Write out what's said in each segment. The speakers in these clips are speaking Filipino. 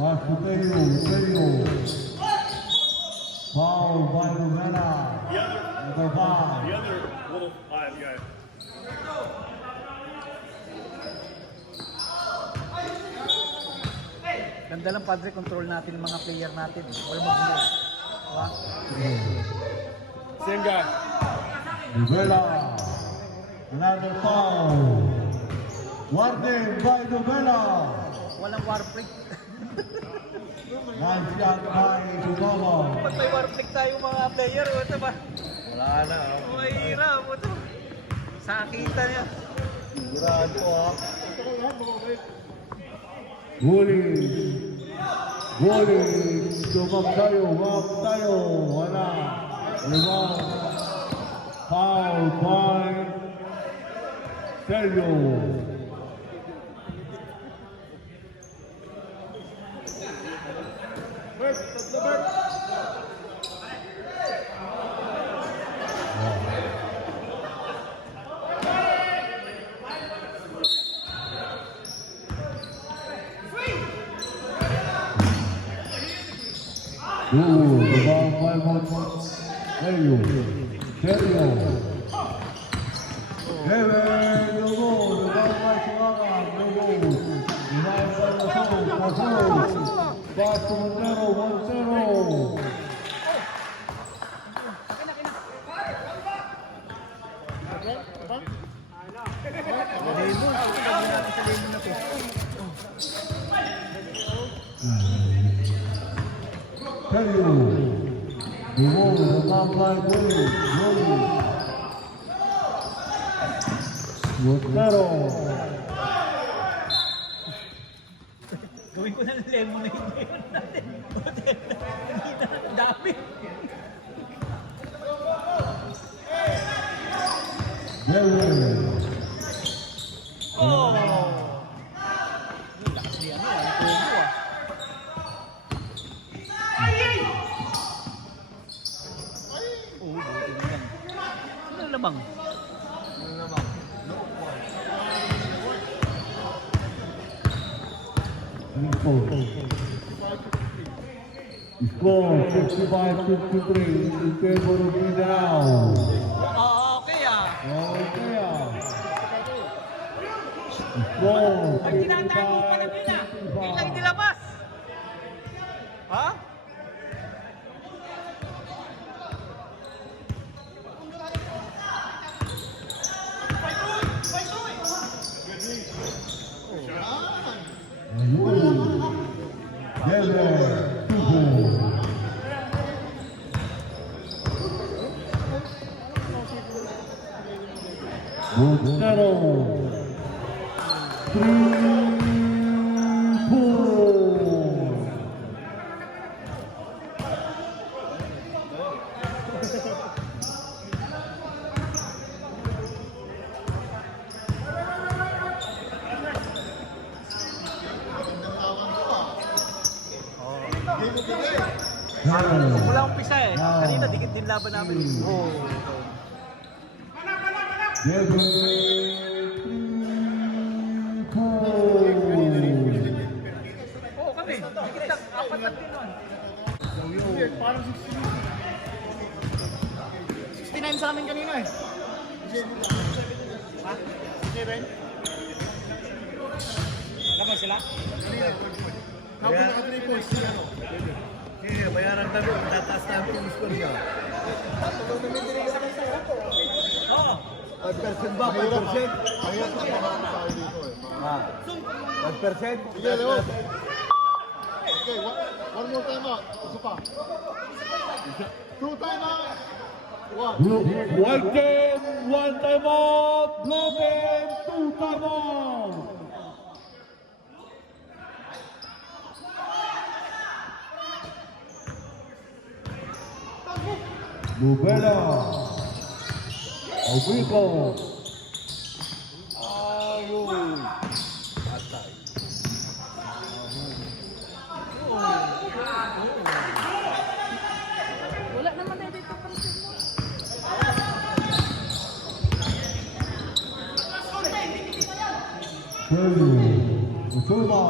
Foul by Rivera. The other little five guy. Ganda lang, Padre, control natin yung mga player natin. Wala mag-move. Diba? Same guy. Rivera. Another foul. Warning by Rivera. Walang war break. Nice shot by Sugamo. Pag may war break tayo mga player, ito ba? Wala na. Mahirap, ito. Sakita niya. Siguraan ko ha. Guling. Sumam tayo. Wala. Rebound. Foul by Sergio. Rebound by Sergio. Rebound by Sugagan. Pass to Montero, 1-0. Sergio. Rebound by Montero. Gawin ko na ng lemonade ngayon natin. Ang dami. Oh! Lakas niya, ano? Ang combo ah. Oh, buti na yan. Sino ang lamang? Score 65-53 in favor of Mindanao. Okay ah. Okay. Score Ang tinatago pa na nila. Hindi lang nilabas. Ha? Montero 3-4. Wala umpisa eh. Kanina dikit din laban namin. Oh. Oo kami. Dikit lang. Apat lang din nun. Parang 69 sa amin kanina eh. Ha? 7? Kapag sila? Kapag naka 3 points siya ano? Bayaran kami. Tataas namin yung score siya. Oo. 5% ba? 5%? Mahirap na kumakain tayo dito eh. 5%? Sige, Leo. Okay, one more time out. Isa pa. 2 time out. 1. One game, one time out. Blue game, two time out. Lubera. Obrico. Ayun. Patay. Wala naman na dito pa rin. Sergio. Usulma.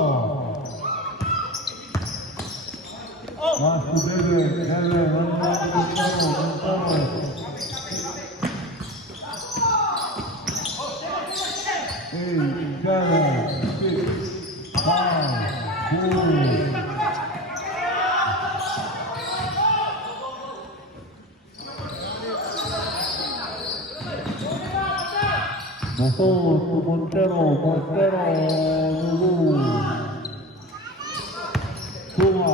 Mas Bebe, Bebe, Montero, Nubu, Tuma,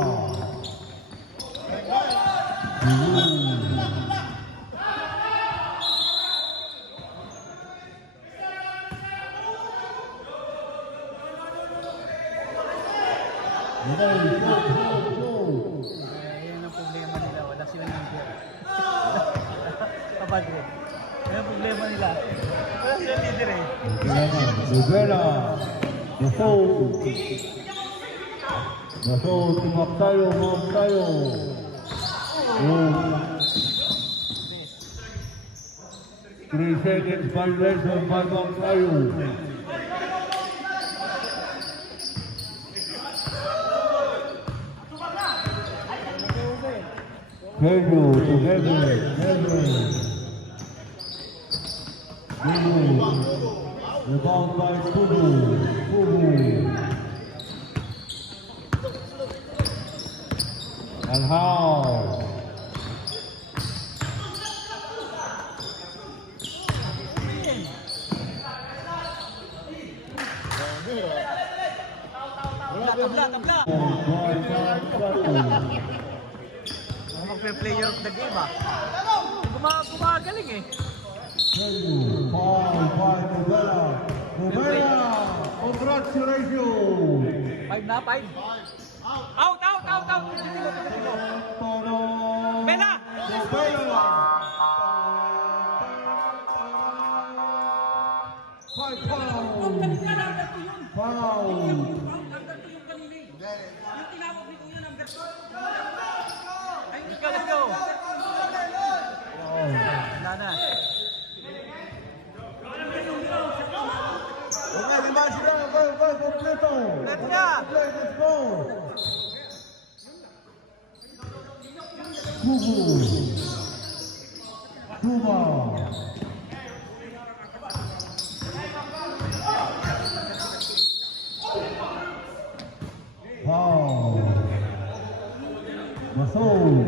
Ayan ang problema nila. Wala silang leader. Kapag rin. Ayan ang problema nila. Wala silang leader eh. Rivera, Naso, tumak tayo. 3 seconds violation, bag tayo. Pedro, rebound by Fubu. And how? Tabla. Ang magpe-player of the game ah. Gumagaling eh. Foul by Novella. Congratulations. 5 na, 5. Out. Bella! Let's go. Wala na. Let's go. Cuba. Foul. Masuk.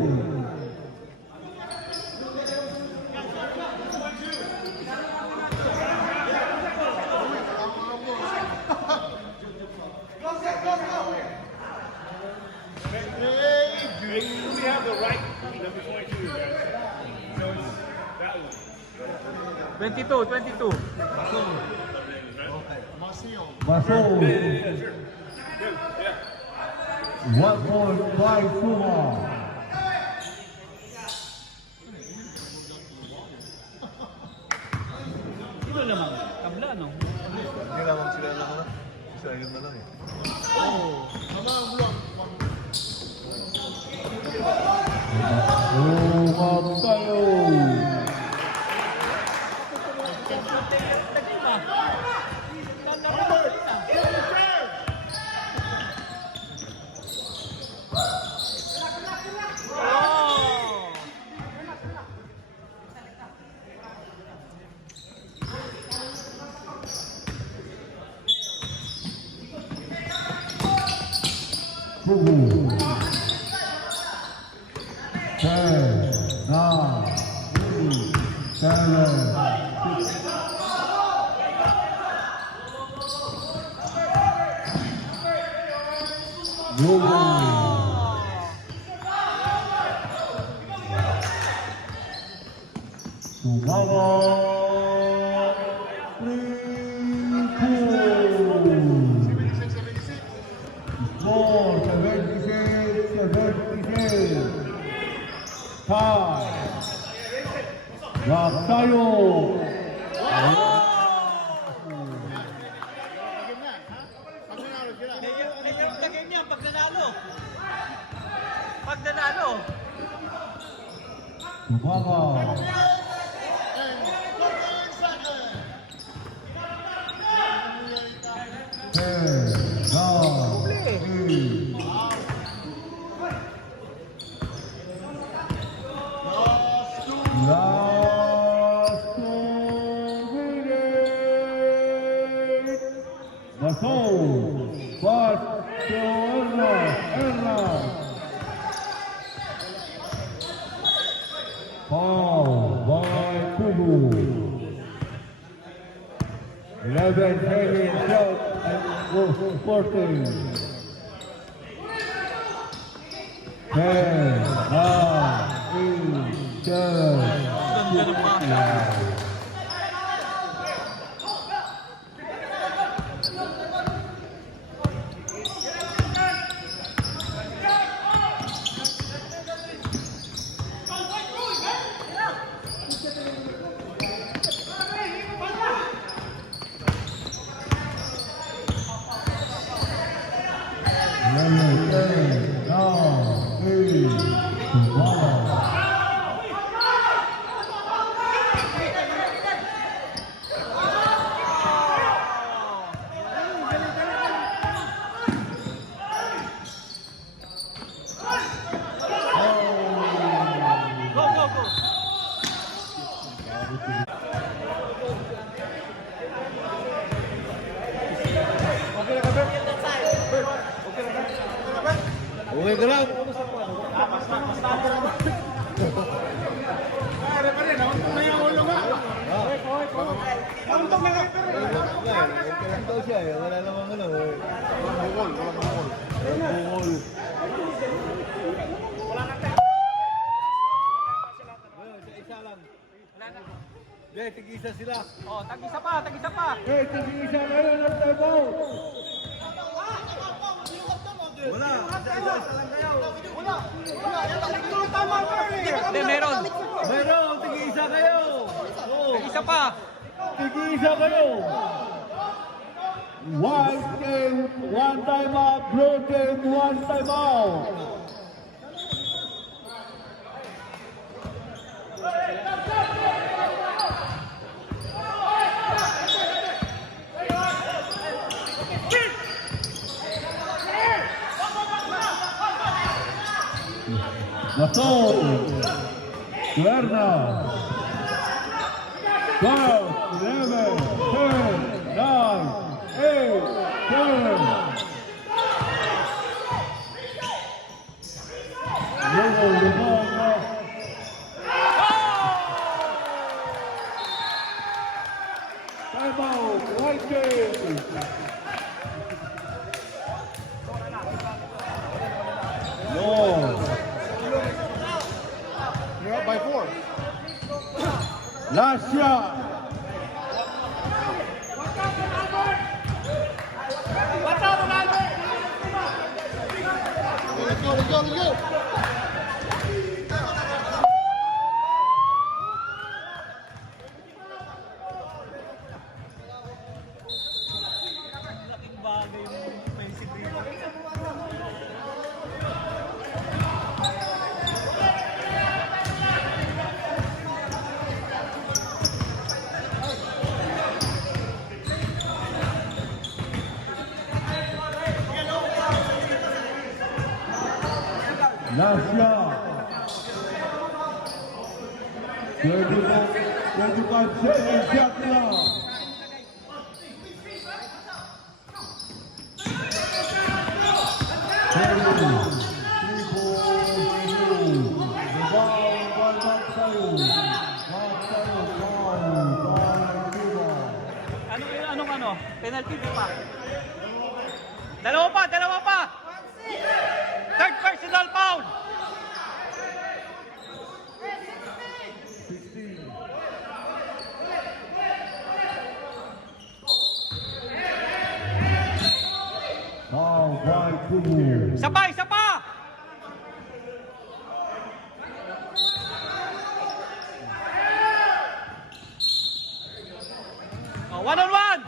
We have the right number 22 there. So it's that one. 22. Masuk. 1 point by Cuba. Ito naman. Tabla, no? Hindi naman sila lang na. Isa yun na lang eh. Umab tayo. Fugu. 10, 9, 8, 7, 6. Sumama. Score 76. Tie. Lock tayo. Lagyan niya pag nanalo. Sumama. Pass to Erna. Foul by Kubu. 11 heavy shot and go 14. 10, 9, 8, 7, Ganda ng pasa. Go, go, go. Okay ka lang. Wala namang ano. Walang bukol. Isa lang. Tig-isa sila. Oh, tag-isa pa, tag-isa pa. Tig-isa ngayon ang tabaw. Wala. Isa lang kayo. Hindi, meron. Meron, tig-isa kayo. Tag-isa pa. Tig-isa kayo. One team, one time out. Blue team, one time out. Gasol, Cuerna, 12, 11, 10, 9, 8, 7. Luego, Lugonga. Time out, white team. No. You're up by 4. Last shot. Let's go, let's go, let's go. Laking bagay yung offensive rebound. Last shot. 25 seconds shot now. Ano? Penalty pa. Dalawa pa. Third personal foul. Isa pa. Oh, one on one.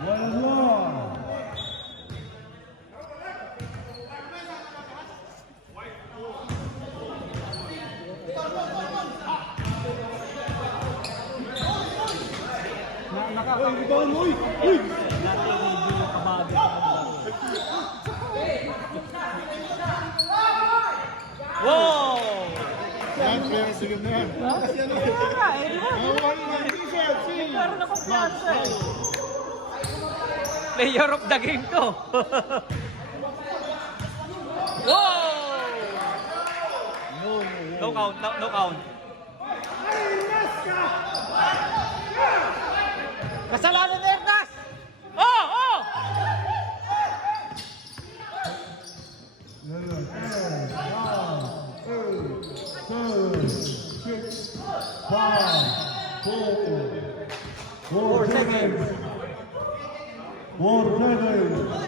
Wow! Yan, players, sige na yan. Meron akong piyansa eh. Player of the game to. Wow! No count, no count. Kasalanan ni Ernas! Oh! Oh! Four seconds.